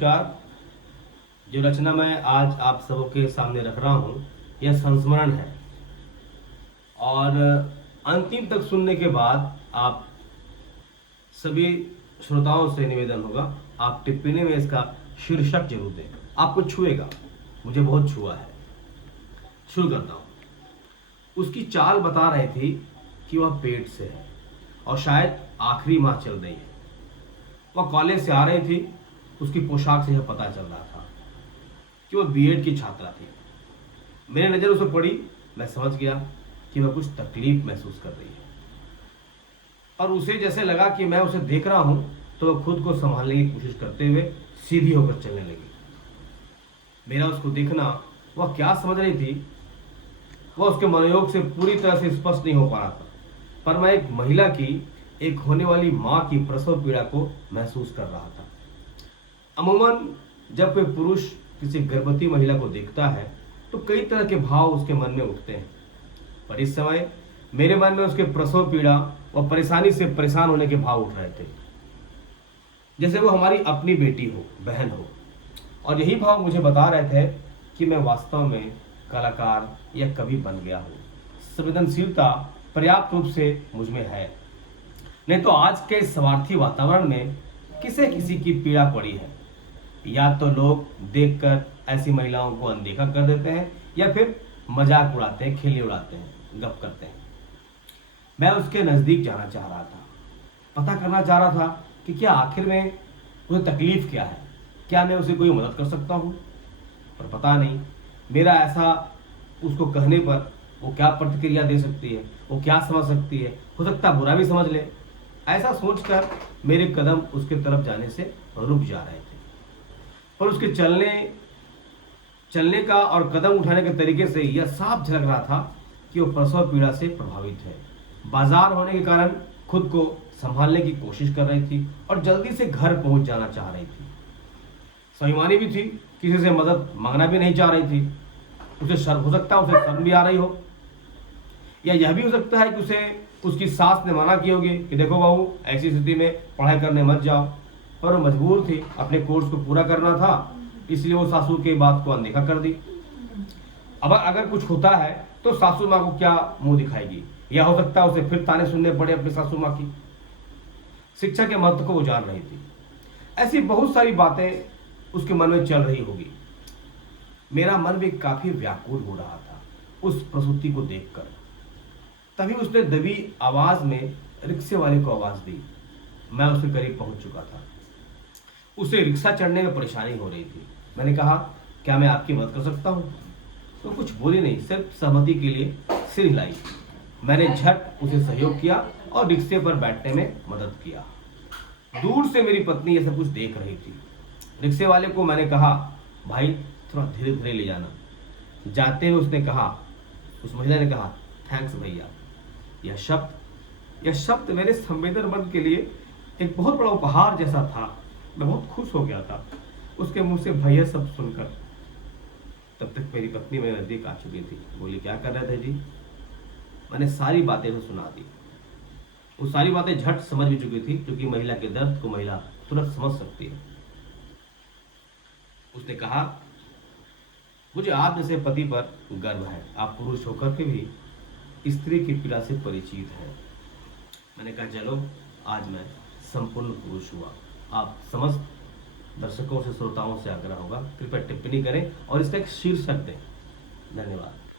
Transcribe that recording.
नमस्कार। जो रचना मैं आज आप सबके सामने रख रहा हूँ यह संस्मरण है और अंतिम तक सुनने के बाद आप सभी श्रोताओं से निवेदन होगा, आप टिप्पणी में इसका शीर्षक जरूर दें। आपको छुएगा, मुझे बहुत छुआ है। शुरू करता हूँ। उसकी चाल बता रही थी कि वह पेट से है और शायद आखिरी माह चल रही है। वह कॉलेज से आ रही थी। उसकी पोशाक से यह पता चल रहा था कि वह बीएड की छात्रा थी। मेरी नज़र उस पर पड़ी, मैं समझ गया कि वह कुछ तकलीफ महसूस कर रही है और उसे जैसे लगा कि मैं उसे देख रहा हूं तो वह खुद को संभालने की कोशिश करते हुए सीधी होकर चलने लगी। मेरा उसको देखना, वह क्या समझ रही थी, वह उसके मनोयोग से पूरी तरह से स्पष्ट नहीं हो पा रहा था, पर मैं एक महिला की, एक होने वाली माँ की प्रसव पीड़ा को महसूस कर रहा था। अमूमन जब कोई पुरुष किसी गर्भवती महिला को देखता है तो कई तरह के भाव उसके मन में उठते हैं, पर इस समय मेरे मन में उसके प्रसव पीड़ा और परेशानी से परेशान होने के भाव उठ रहे थे, जैसे वो हमारी अपनी बेटी हो, बहन हो। और यही भाव मुझे बता रहे थे कि मैं वास्तव में कलाकार या कवि बन गया हूँ। संवेदनशीलता पर्याप्त रूप से मुझ में है, नहीं तो आज के स्वार्थी वातावरण में किसे किसी की पीड़ा पड़ी है। या तो लोग देखकर ऐसी महिलाओं को अनदेखा कर देते हैं या फिर मजाक उड़ाते हैं, खिल्ली उड़ाते हैं, गप करते हैं। मैं उसके नज़दीक जाना चाह रहा था, पता करना चाह रहा था कि क्या आखिर में उसे तकलीफ क्या है, क्या मैं उसे कोई मदद कर सकता हूँ। पर पता नहीं मेरा ऐसा उसको कहने पर वो क्या प्रतिक्रिया दे सकती है, वो क्या समझ सकती है, हो सकता बुरा भी समझ ले। ऐसा सोचकर मेरे कदम उसके तरफ जाने से रुक जा रहे थे, पर उसके चलने का और कदम उठाने के तरीके से यह साफ झलक रहा था कि वो प्रसव पीड़ा से प्रभावित है। बाजार होने के कारण खुद को संभालने की कोशिश कर रही थी और जल्दी से घर पहुंच जाना चाह रही थी। स्वाभिमानी भी थी, किसी से मदद मांगना भी नहीं चाह रही थी। उसे शर्म, हो सकता है उसे शर्म भी आ रही हो, या यह भी हो सकता है कि उसे उसकी सास ने मना की होगी कि देखो बहू, ऐसी स्थिति में पढ़ाई करने मत जाओ, पर वो मजबूर थी, अपने कोर्स को पूरा करना था, इसलिए वो सासू की बात को अनदेखा कर दी। अब अगर कुछ होता है तो सासू माँ को क्या मुंह दिखाएगी, या हो सकता है उसे फिर ताने सुनने पड़े अपनी सासू माँ की। शिक्षा के महत्व को वो जान रही थी। ऐसी बहुत सारी बातें उसके मन में चल रही होगी। मेरा मन भी काफी व्याकुल हो रहा था उस प्रसूति को देखकर। तभी उसने दबी आवाज में रिक्शे वाले को आवाज दी। मैं उसके करीब पहुंच चुका था। उसे रिक्शा चढ़ने में परेशानी हो रही थी। मैंने कहा, क्या मैं आपकी मदद कर सकता हूँ? तो कुछ बोली नहीं, सिर्फ सहमति के लिए सिर हिलाई। मैंने झट उसे सहयोग किया और रिक्शे पर बैठने में मदद किया। दूर से मेरी पत्नी यह सब कुछ देख रही थी। रिक्शे वाले को मैंने कहा, भाई थोड़ा धीरे धीरे ले जाना। जाते हुए उसने कहा, उस महिला ने कहा, थैंक्स भैया। यह शब्द मेरे संवेदन मन के लिए एक बहुत बड़ा उपहार जैसा था। मैं बहुत खुश हो गया था उसके मुंह से भैया शब्द सुनकर। तब तक मेरी पत्नी मेरे नजदीक आ चुकी थी। बोली, क्या कर रहे थे जी? मैंने सारी बातें उसे सुना दी। वो सारी बातें झट समझ भी चुकी थी, क्योंकि महिला के दर्द को महिला तुरंत समझ सकती है। उसने कहा, मुझे आप जैसे पति पर गर्व है। आप पुरुष होकर के भी स्त्री की पीड़ा से परिचित हैं। मैंने कहा, चलो आज मैं संपूर्ण पुरुष हुआ। आप समस्त दर्शकों से, श्रोताओं से आग्रह होगा, कृपया टिप्पणी करें और इसका एक शीर्षक दें। धन्यवाद।